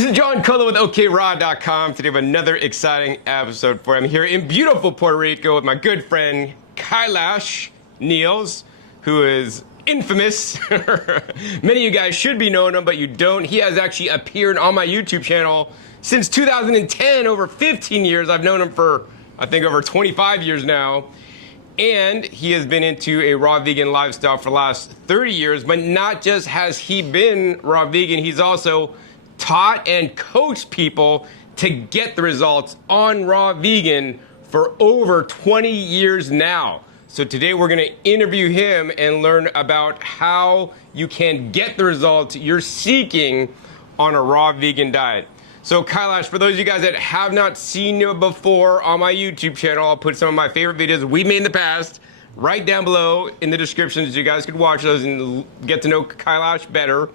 This is John Colo with OKRAW.com. Today we have another exciting episode for you. I'm here in beautiful Puerto Rico with my good friend Kaelash Niels, who is infamous. Many of you guys should be knowing him, but you don't. He has actually appeared on my YouTube channel since 2010, over 15 years. I've known him for, I think, over 25 years now. And he has been into a raw vegan lifestyle for the last 30 years. But not just has he been raw vegan, he's also taught and coached people to get the results on raw vegan for over 20 years now. So today we're gonna interview him and learn about how you can get the results you're seeking on a raw vegan diet. So Kaelash, for those of you guys that have not seen you before on my YouTube channel, I'll put some of my favorite videos we made in the past right down below in the description so you guys could watch those and get to know Kaelash better.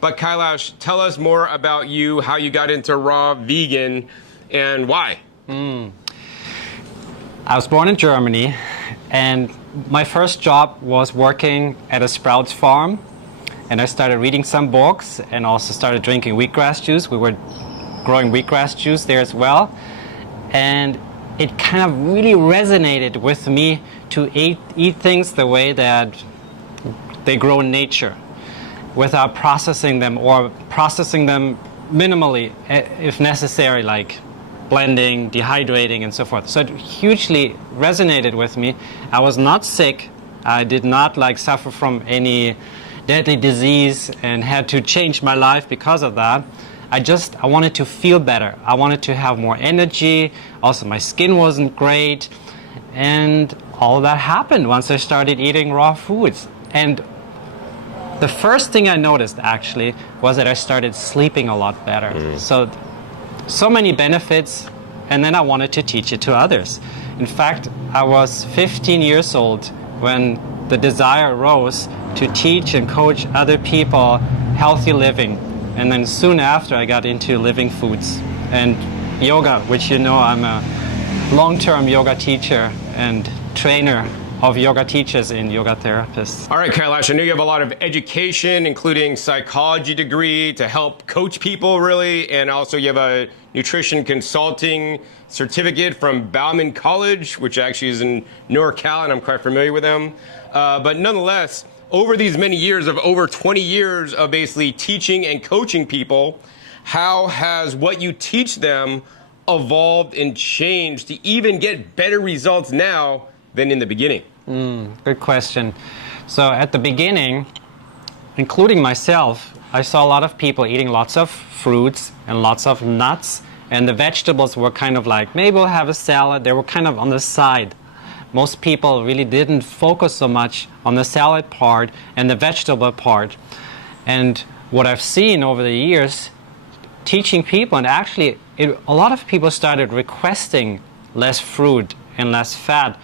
But Kaelash, tell us more about you, how you got into raw vegan, and why. I was born in Germany, and my first job was working at a Sprouts farm. And I started reading some books and also started drinking wheatgrass juice. We were growing wheatgrass juice there as well. And it kind of really resonated with me to eat things the way that they grow in nature, without processing them or processing them minimally if necessary, like blending, dehydrating, and so forth. So it hugely resonated with me. I was not sick. I did not suffer from any deadly disease and had to change my life because of that. I wanted to feel better. I wanted to have more energy. Also, my skin wasn't great. And all of that happened once I started eating raw foods. And the first thing I noticed actually was that I started sleeping a lot better. So many benefits, and then I wanted to teach it to others. In fact, I was 15 years old when the desire arose to teach and coach other people healthy living. And then soon after, I got into living foods and yoga, which you know I'm a long-term yoga teacher and trainer of yoga teachers and yoga therapists. All right, Kaelash, I know you have a lot of education, including psychology degree to help coach people, really, and also you have a nutrition consulting certificate from Bauman College, which actually is in NorCal, and I'm quite familiar with them. But nonetheless, over these many years of over 20 years of basically teaching and coaching people, how has what you teach them evolved and changed to even get better results now than in the beginning? Good question. So at the beginning, including myself, I saw a lot of people eating lots of fruits and lots of nuts, and the vegetables were kind of like, maybe we'll have a salad. They were kind of on the side. Most people really didn't focus so much on the salad part and the vegetable part. And what I've seen over the years, teaching people, and actually a lot of people started requesting less fruit and less fat.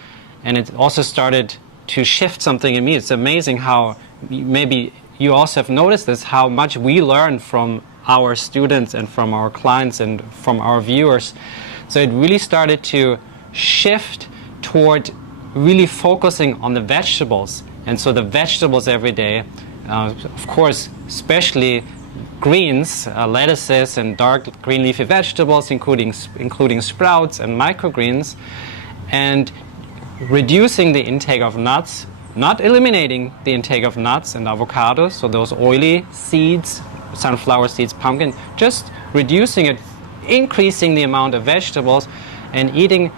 And it also started to shift something in me. It's amazing how, maybe you also have noticed this, how much we learn from our students and from our clients and from our viewers. So it really started to shift toward really focusing on the vegetables. And so the vegetables every day, of course, especially greens, lettuces and dark green leafy vegetables, including sprouts and microgreens, and reducing the intake of nuts, not eliminating the intake of nuts and avocados, so those oily seeds, sunflower seeds, pumpkin, just reducing it, increasing the amount of vegetables, and eating,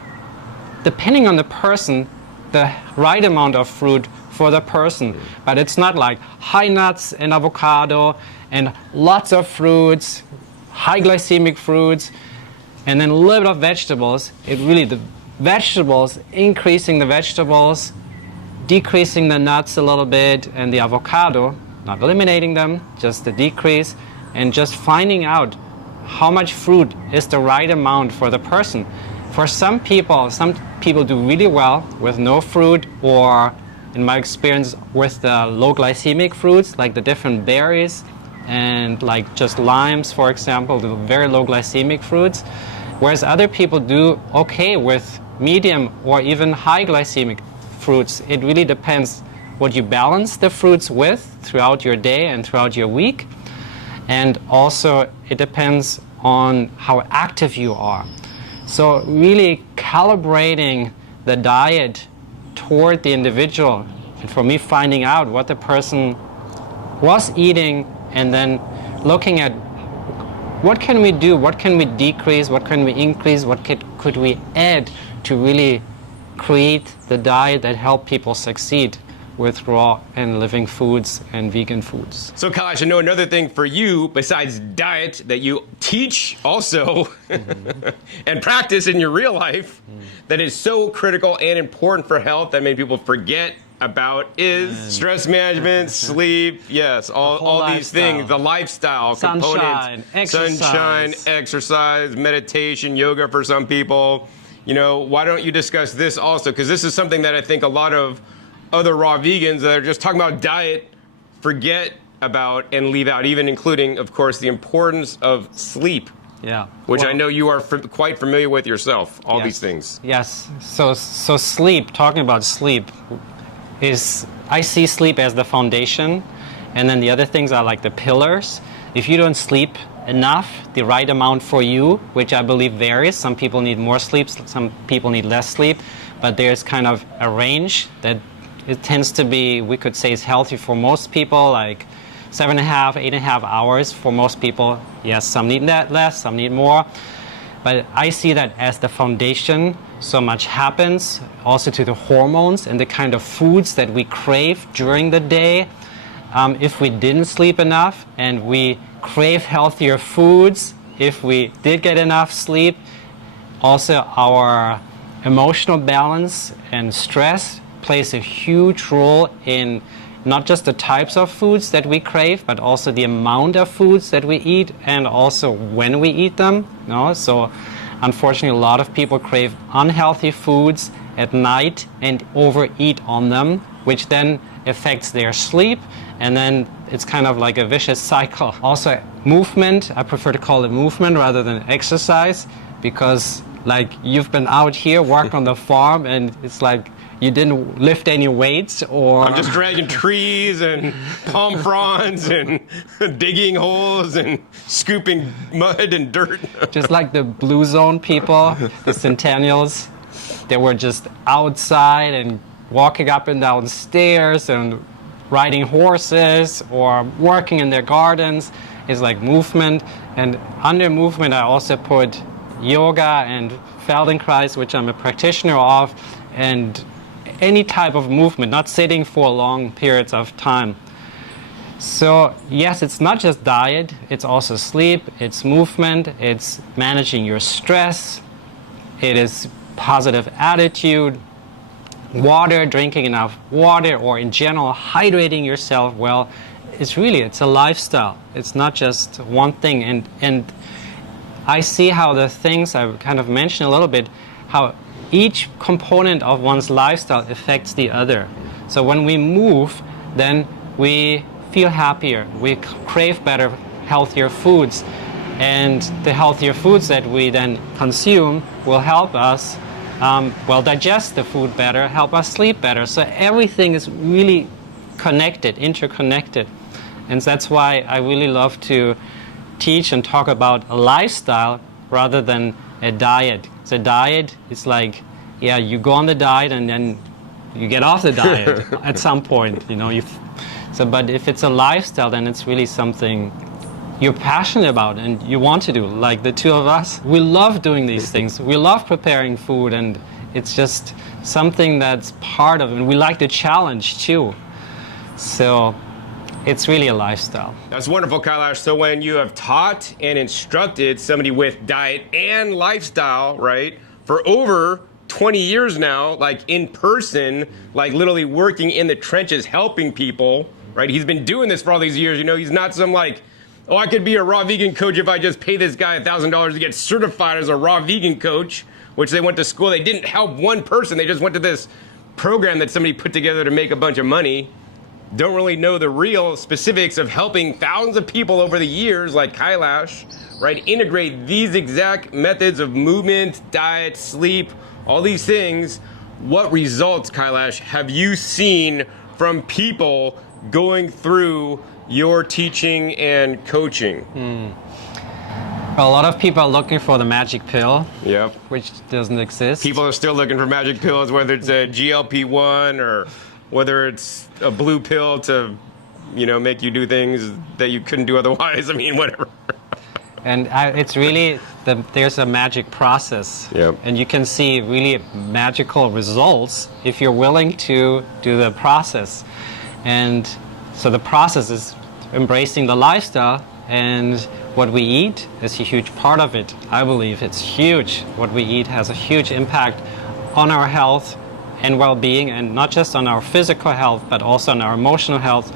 depending on the person, the right amount of fruit for the person. But it's not like high nuts and avocado and lots of fruits, high glycemic fruits, and then a little bit of vegetables. It really, the vegetables, increasing the vegetables, decreasing the nuts a little bit, and the avocado, not eliminating them, just the decrease, and just finding out how much fruit is the right amount for the person. For some people do really well with no fruit, or in my experience with the low glycemic fruits, like the different berries and like just limes, for example, the very low glycemic fruits. Whereas other people do okay with medium or even high glycemic fruits. It really depends what you balance the fruits with throughout your day and throughout your week. And also it depends on how active you are. So really calibrating the diet toward the individual, and for me finding out what the person was eating, and then looking at what can we do, what can we decrease, what can we increase, what could we add to really create the diet that help people succeed with raw and living foods and vegan foods. So Kaelash, I know another thing for you besides diet that you teach also and practice in your real life that is so critical and important for health that many people forget about is stress management, sleep, yes, all these things, the lifestyle components, sunshine, exercise, meditation, yoga for some people. You know, why don't you discuss this also? Because this is something that I think a lot of other raw vegans that are just talking about diet forget about and leave out, even including, of course, the importance of sleep. Yeah. Which I know you are quite familiar with yourself, all these things. Yes. So sleep, talking about sleep, I see sleep as the foundation, and then the other things are like the pillars. If you don't sleep enough, the right amount for you, which I believe varies. Some people need more sleep, some people need less sleep, but there's kind of a range that it tends to be, we could say, is healthy for most people, like 7.5, 8.5 hours for most people. Yes, some need that less, some need more. But I see that as the foundation. So much happens also to the hormones and the kind of foods that we crave during the day. If we didn't sleep enough and we crave healthier foods, if we did get enough sleep, also our emotional balance and stress plays a huge role in not just the types of foods that we crave, but also the amount of foods that we eat and also when we eat them. No? So unfortunately, a lot of people crave unhealthy foods at night and overeat on them, which then affects their sleep, and then it's kind of like a vicious cycle. Also, movement, I prefer to call it movement rather than exercise, because like you've been out here, worked on the farm, and it's like you didn't lift any weights, or I'm just dragging trees and palm fronds and digging holes and scooping mud and dirt. Just like the blue zone people, the centennials, they were just outside and walking up and down stairs and riding horses or working in their gardens. Is like movement, and under movement I also put yoga and Feldenkrais, which I'm a practitioner of, and any type of movement, not sitting for long periods of time. So yes, it's not just diet, it's also sleep, it's movement, it's managing your stress, it is positive attitude, water, drinking enough water, or in general hydrating yourself well. It's a lifestyle. It's not just one thing. And I see how the things I kind of mentioned a little bit, how each component of one's lifestyle affects the other. So when we move, then we feel happier. We crave better, healthier foods. And the healthier foods that we then consume will help us digest the food better, help us sleep better. So everything is really connected, interconnected. And that's why I really love to teach and talk about a lifestyle rather than a diet. So diet is like, yeah, you go on the diet and then you get off the diet at some point, you know. But if it's a lifestyle, then it's really something you're passionate about and you want to do. Like the two of us, we love doing these things. We love preparing food, and it's just something that's part of it. And we like the challenge too. So it's really a lifestyle. That's wonderful, Kaelash. So when you have taught and instructed somebody with diet and lifestyle, right, for over 20 years now, like in person, like literally working in the trenches, helping people, right? He's been doing this for all these years. You know, he's not some like, oh, I could be a raw vegan coach if I just pay this guy $1,000 to get certified as a raw vegan coach, which they went to school. They didn't help one person. They just went to this program that somebody put together to make a bunch of money. Don't really know the real specifics of helping thousands of people over the years, like Kaelash, right? Integrate these exact methods of movement, diet, sleep, all these things. What results, Kaelash, have you seen from people going through your teaching and coaching? A lot of people are looking for the magic pill, Yep. which doesn't exist. People are still looking for magic pills, whether it's a GLP-1 or whether it's a blue pill to, make you do things that you couldn't do otherwise. I mean, whatever. And it's really, there's a magic process. Yep. And you can see really magical results if you're willing to do the process. And so the process is embracing the lifestyle, and what we eat is a huge part of it. I believe it's huge. What we eat has a huge impact on our health and well-being, and not just on our physical health, but also on our emotional health.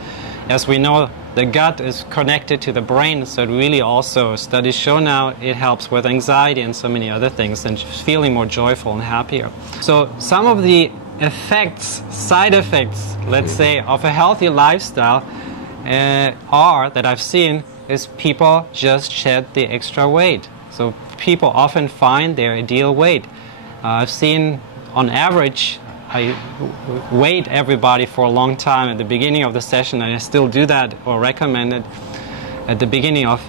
As we know, the gut is connected to the brain, so it really also, studies show now, it helps with anxiety and so many other things, and feeling more joyful and happier. So some of the side effects, let's say, of a healthy lifestyle that I've seen is people just shed the extra weight. So people often find their ideal weight. I've seen, on average, I weighed everybody for a long time at the beginning of the session, and I still do that or recommend it at the beginning of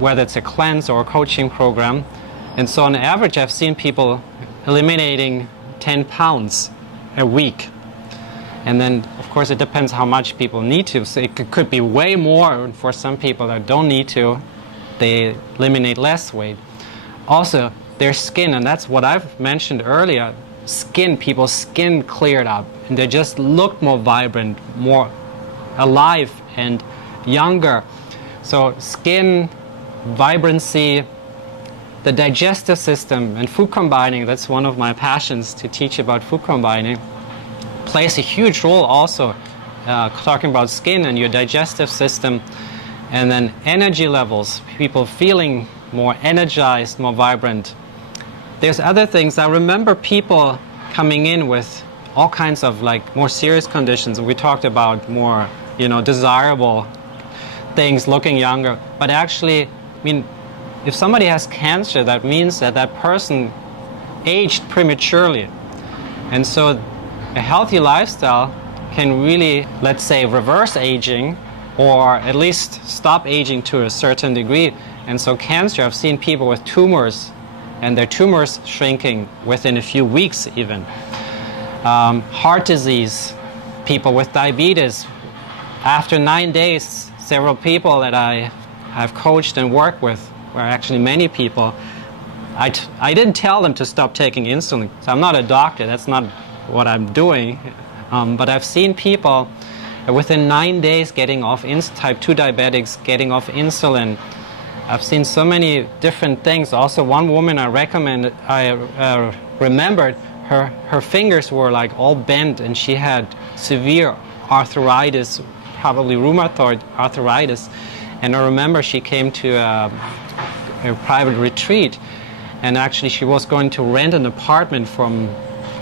whether it's a cleanse or a coaching program. And so on average, I've seen people eliminating 10 pounds a week. And then, of course, it depends how much people need to. So it could be way more for some people that don't need to. They eliminate less weight. Also, their skin, and that's what I've mentioned earlier, people's skin cleared up, and they just look more vibrant, more alive, and younger. So skin, vibrancy, the digestive system, and food combining, that's one of my passions, to teach about food combining, plays a huge role also, talking about skin and your digestive system. And then energy levels, people feeling more energized, more vibrant. There's other things. I remember people coming in with all kinds of more serious conditions. We talked about more, desirable things, looking younger. But actually, if somebody has cancer, that means that that person aged prematurely. And so a healthy lifestyle can really, let's say, reverse aging, or at least stop aging to a certain degree. And so cancer, I've seen people with tumors, and their tumors shrinking within a few weeks even. Heart disease, people with diabetes. After 9 days, several people that I have coached and worked with, or actually many people, I didn't tell them to stop taking insulin. So I'm not a doctor, that's not what I'm doing. But I've seen people within 9 days getting off type 2 diabetics getting off insulin. I've seen so many different things. Also, one woman I remembered, her fingers were all bent, and she had severe arthritis, probably rheumatoid arthritis. And I remember she came to a private retreat, and actually she was going to rent an apartment from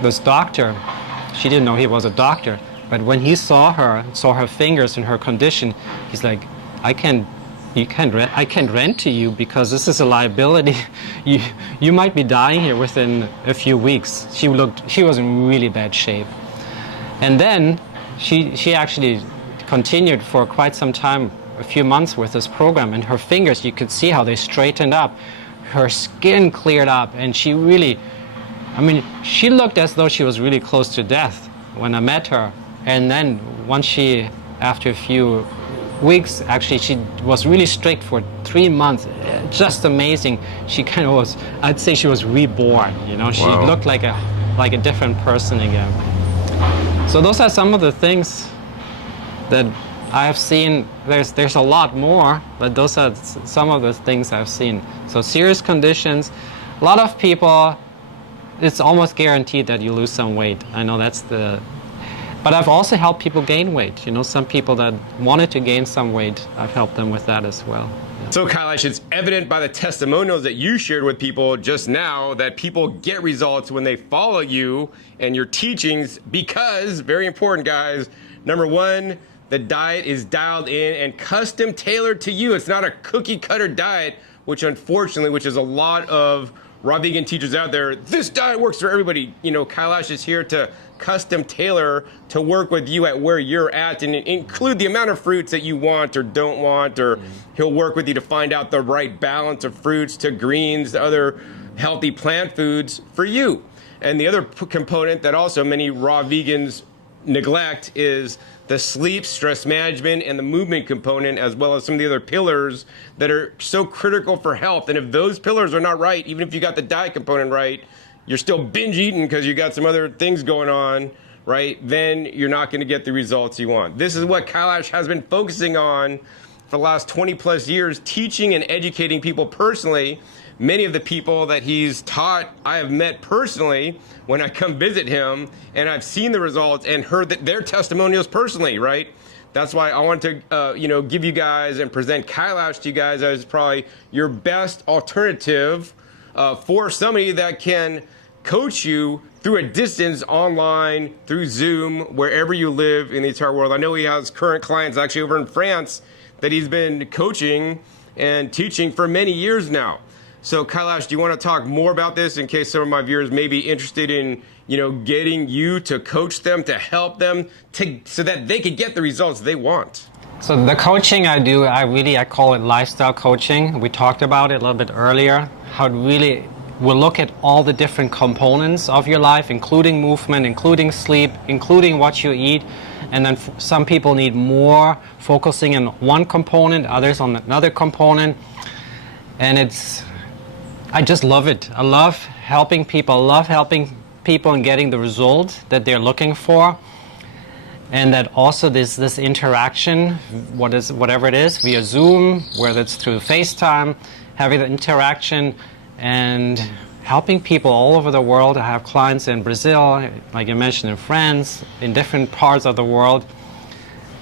this doctor. She didn't know he was a doctor, but when he saw her fingers and her condition, he's like, I can't rent to you because this is a liability. You might be dying here within a few weeks. She was in really bad shape. And then she actually continued for quite some time, a few months with this program, and her fingers, you could see how they straightened up. Her skin cleared up, and she looked as though she was really close to death when I met her. And then after a few weeks, actually, she was really strict for 3 months. Just amazing. She kind of was, I'd say she was reborn, She Wow. looked like a different person again. So those are some of the things that I have seen. There's a lot more, but those are some of the things I've seen. So serious conditions, a lot of people, it's almost guaranteed that you lose some weight. I know but I've also helped people gain weight. Some people that wanted to gain some weight, I've helped them with that as well. Yeah. So Kaelash, it's evident by the testimonials that you shared with people just now that people get results when they follow you and your teachings because, very important guys, number one, the diet is dialed in and custom tailored to you. It's not a cookie cutter diet, which is a lot of raw vegan teachers out there, this diet works for everybody. You know, Kaelash is here to custom tailor to work with you at where you're at and include the amount of fruits that you want or don't want, or he'll work with you to find out the right balance of fruits to greens to other healthy plant foods for you. And the other component that also many raw vegans neglect is the sleep, stress management, and the movement component, as well as some of the other pillars that are so critical for health. And if those pillars are not right, even if you got the diet component right, you're still binge eating because you got some other things going on, right? Then you're not going to get the results you want. This is what Kaelash has been focusing on for the last 20 plus years, teaching and educating people personally. Many of the people that he's taught, I have met personally when I come visit him, and I've seen the results and heard their testimonials personally, right? That's why I want to, give you guys and present Kaelash to you guys as probably your best alternative for somebody that can coach you through a distance online, through Zoom, wherever you live in the entire world. I know he has current clients actually over in France that he's been coaching and teaching for many years now. So Kaelash, do you want to talk more about this in case some of my viewers may be interested in, getting you to coach them, to help them, so that they could get the results they want? So the coaching I do, I call it lifestyle coaching. We talked about it a little bit earlier, how it really will look at all the different components of your life, including movement, including sleep, including what you eat. And then some people need more focusing on one component, others on another component. And I just love it. I love helping people. And getting the results that they're looking for. And that also this interaction, whatever it is, via Zoom, whether it's through FaceTime, having the interaction and helping people all over the world. I have clients in Brazil, like you mentioned, in France, in different parts of the world.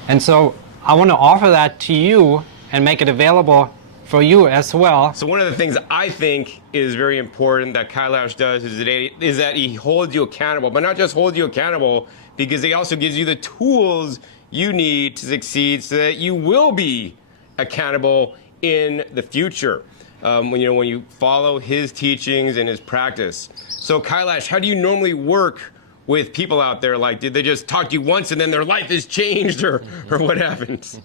And so I want to offer that to you and make it available for you as well. So one of the things I think is very important that Kaelash does is that he holds you accountable, but not just holds you accountable, because he also gives you the tools you need to succeed so that you will be accountable in the future when you follow his teachings and his practice. So Kaelash, how do you normally work with people out there? Like, did they just talk to you once and then their life has changed, or what happens?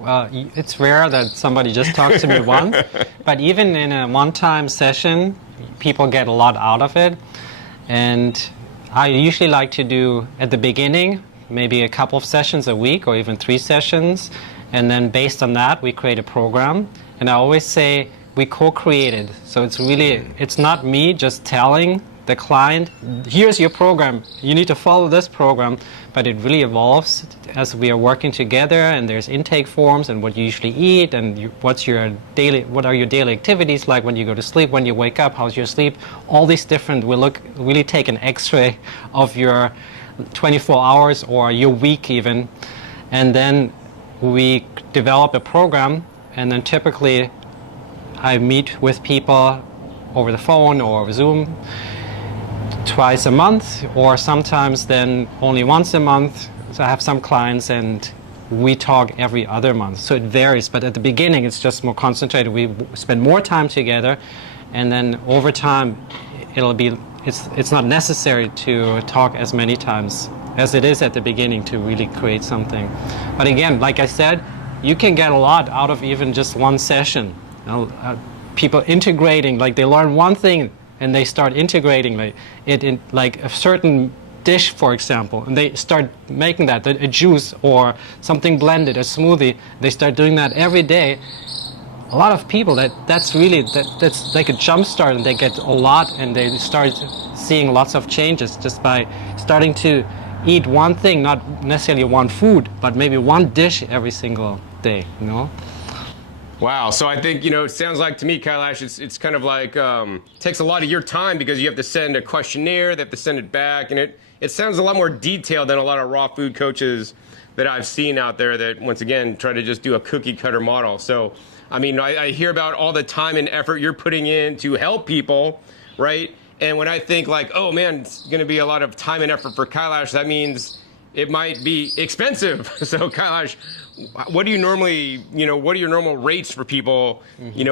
Well, it's rare that somebody just talks to me once, but even in a one-time session, people get a lot out of it. And I usually like to do, at the beginning, maybe a couple of sessions a week or even 3 sessions. And then based on that, we create a program. And I always say we co-created. So it's not me just telling the client, here's your program, you need to follow this program, but it really evolves as we are working together, and there's intake forms and what you usually eat, and what are your daily activities like when you go to sleep, when you wake up, how's your sleep, all these different, really take an x-ray of your 24 hours or your week even, and then we develop a program, and then typically I meet with people over the phone or over Zoom twice a month, or sometimes then only once a month. So I have some clients and we talk every other month. So it varies, but at the beginning it's just more concentrated. We spend more time together, and then over time it's not necessary to talk as many times as it is at the beginning to really create something. But again, like I said, you can get a lot out of even just one session. People integrating, like they learn one thing and they start integrating it in like a certain dish, for example, and they start making that a juice or something blended, a smoothie. They start doing that every day. A lot of people that's like a jump start, and they get a lot, and they start seeing lots of changes just by starting to eat one thing, not necessarily one food, but maybe one dish every single day. Wow. So I think, it sounds like to me, Kaelash, it's kind of like takes a lot of your time, because you have to send a questionnaire, they have to send it back, and it sounds a lot more detailed than a lot of raw food coaches that I've seen out there that, once again, try to just do a cookie cutter model. So, I hear about all the time and effort you're putting in to help people, right? And when I think like, oh man, it's going to be a lot of time and effort for Kaelash, that means it might be expensive. So Kaelash, what do you normally, what are your normal rates for people,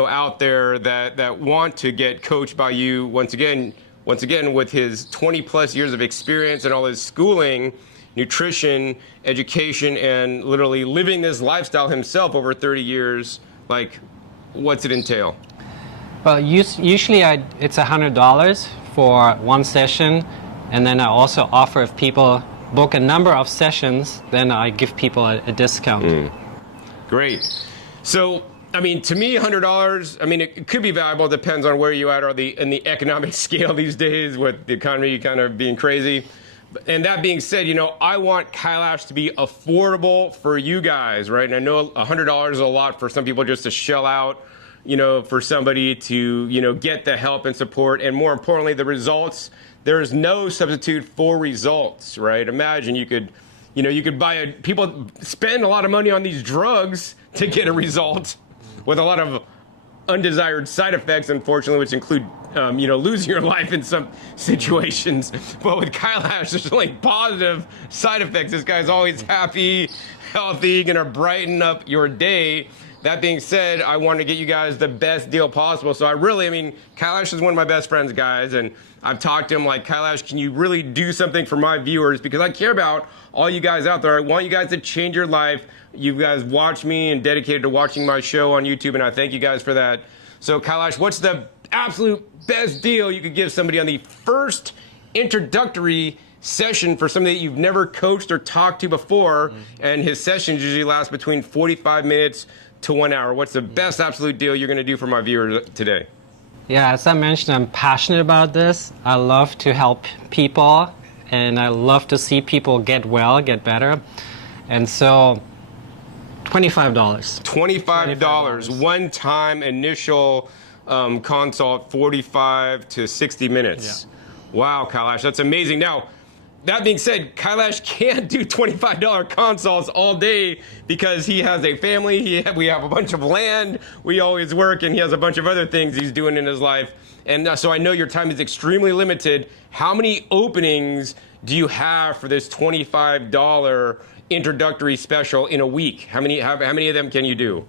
out there that want to get coached by you? Once again, with his 20 plus years of experience and all his schooling, nutrition, education, and literally living this lifestyle himself over 30 years, like, what's it entail? Well, usually it's $100 for one session, and then I also offer, if people book a number of sessions, then I give people a discount. Great. So, I mean, to me, $100, I mean, it could be valuable. It depends on where you at in the economic scale these days, with the economy kind of being crazy. And that being said, I want Kaelash to be affordable for you guys, right? And I know $100 is a lot for some people just to shell out, for somebody to, get the help and support. And more importantly, the results. There is no substitute for results, right? Imagine you could people spend a lot of money on these drugs to get a result with a lot of undesired side effects, unfortunately, which include, losing your life in some situations. But with Kaelash, there's only positive side effects. This guy's always happy, healthy, gonna brighten up your day. That being said, I want to get you guys the best deal possible. So Kaelash is one of my best friends, guys, and I've talked to him like, Kaelash, can you really do something for my viewers? Because I care about all you guys out there. I want you guys to change your life. You guys watch me and dedicated to watching my show on YouTube, and I thank you guys for that. So, Kaelash, what's the absolute best deal you could give somebody on the first introductory session for somebody that you've never coached or talked to before? And his sessions usually last between 45 minutes to 1 hour. What's the best absolute deal you're going to do for my viewers today? Yeah, as I mentioned, I'm passionate about this. I love to help people, and I love to see people get well, get better. And so, $25. $25. One-time initial consult, 45 to 60 minutes. Yeah. Wow, Kaelash, that's amazing. Now, that being said, Kaelash can't do $25 consults all day because he has a family, we have a bunch of land, we always work, and he has a bunch of other things he's doing in his life. And so I know your time is extremely limited. How many openings do you have for this $25 introductory special in a week? How many of them can you do?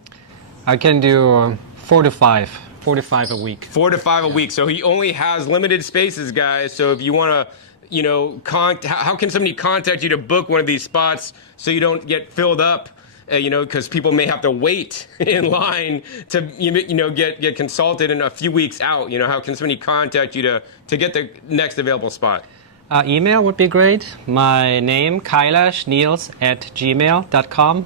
I can do 4 to 5. 4 to 5 a week. 4 to 5 a week. So he only has limited spaces, guys. So if you want to, how can somebody contact you to book one of these spots so you don't get filled up? Because people may have to wait in line to, get consulted in a few weeks out. How can somebody contact you to get the next available spot? Email would be great. My name, kaelash@gmail.com.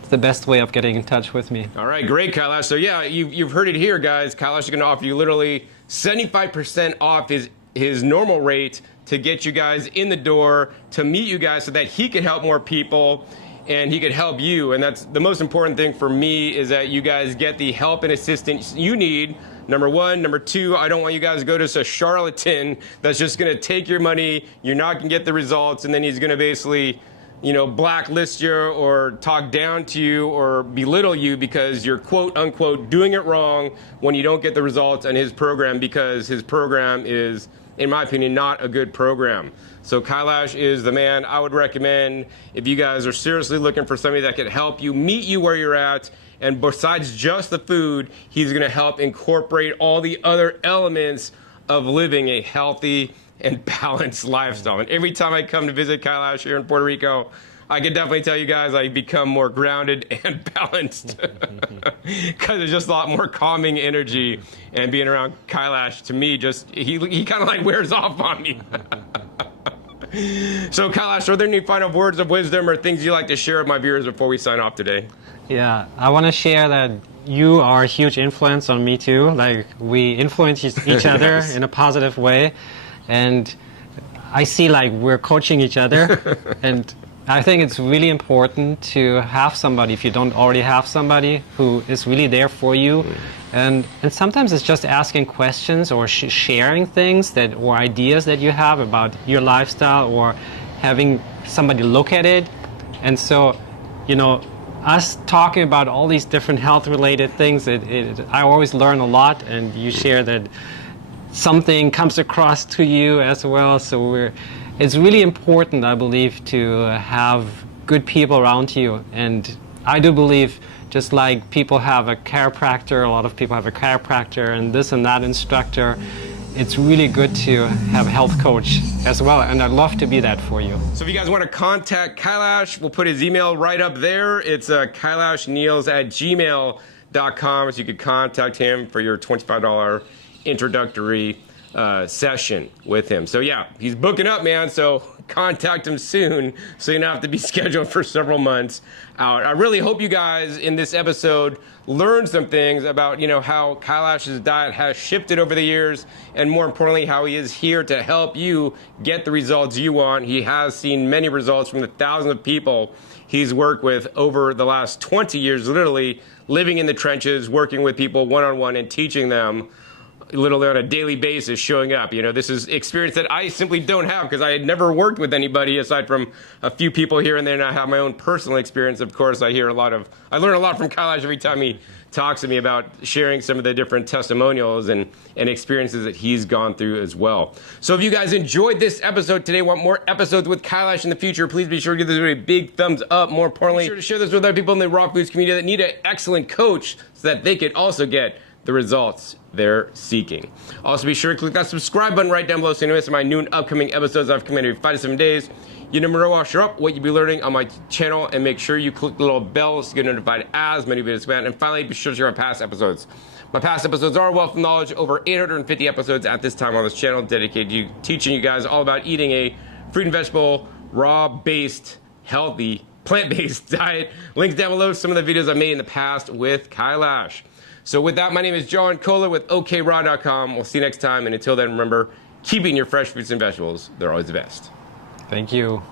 It's the best way of getting in touch with me. All right, great, Kaelash. So yeah, you've heard it here, guys. Kaelash is going to offer you literally 75% off his normal rate to get you guys in the door, to meet you guys so that he could help more people and he could help you. And that's the most important thing for me, is that you guys get the help and assistance you need. Number one. Number two, I don't want you guys to go to a charlatan that's just going to take your money. You're not going to get the results, and then he's going to basically, blacklist you or talk down to you or belittle you because you're quote unquote doing it wrong when you don't get the results in his program, because his program is, in my opinion, not a good program. So Kaelash is the man I would recommend if you guys are seriously looking for somebody that can help you, meet you where you're at. And besides just the food, he's going to help incorporate all the other elements of living a healthy and balanced lifestyle. And every time I come to visit Kaelash here in Puerto Rico, I can definitely tell you guys I become more grounded and balanced because there's just a lot more calming energy, and being around Kaelash, to me, he kind of like wears off on me. So Kaelash, are there any final words of wisdom or things you'd like to share with my viewers before we sign off today? Yeah, I want to share that you are a huge influence on me too. Like, we influence each other in a positive way, and I see like we're coaching each other. And I think it's really important to have somebody, if you don't already have somebody, who is really there for you. And sometimes it's just asking questions or sharing things or ideas that you have about your lifestyle, or having somebody look at it. And so, us talking about all these different health-related things, I always learn a lot, and you share that something comes across to you as well. So it's really important, I believe, to have good people around you. And I do believe, just like people have a chiropractor, a lot of people have a chiropractor and this and that instructor, it's really good to have a health coach as well, and I'd love to be that for you. So if you guys want to contact Kaelash, we'll put his email right up there. It's kaelashniels@gmail.com, so you could contact him for your $25 introductory session with him. So yeah, he's booking up, man, so contact him soon so you don't have to be scheduled for several months out. I really hope you guys in this episode learned some things about, you know, how Kaelash's diet has shifted over the years, and more importantly, how he is here to help you get the results you want. He has seen many results from the thousands of people he's worked with over the last 20 years, literally living in the trenches, working with people one-on-one and teaching them literally on a daily basis, showing up. You know, this is experience that I simply don't have because I had never worked with anybody aside from a few people here and there, and I have my own personal experience. Of course, I learn a lot from Kaelash every time he talks to me about sharing some of the different testimonials and experiences that he's gone through as well. So if you guys enjoyed this episode today, want more episodes with Kaelash in the future, please be sure to give this video a big thumbs up. More importantly, be sure to share this with other people in the Raw Foods community that need an excellent coach so that they can also get the results they're seeking. Also, be sure to click that subscribe button right down below so you don't miss my new and upcoming episodes I've come in every 5 to 7 days. You never know what you'll be learning on my channel, and make sure you click the little bell so you get notified as many videos come out. And finally, be sure to share my past episodes. My past episodes are a wealth of knowledge, over 850 episodes at this time on this channel dedicated to teaching you guys all about eating a fruit and vegetable, raw-based, healthy, plant-based diet. Links down below, some of the videos I've made in the past with Kaelash. So with that, my name is John Kohler with OKRAW.com. We'll see you next time, and until then, remember, keep eating your fresh fruits and vegetables. They're always the best. Thank you.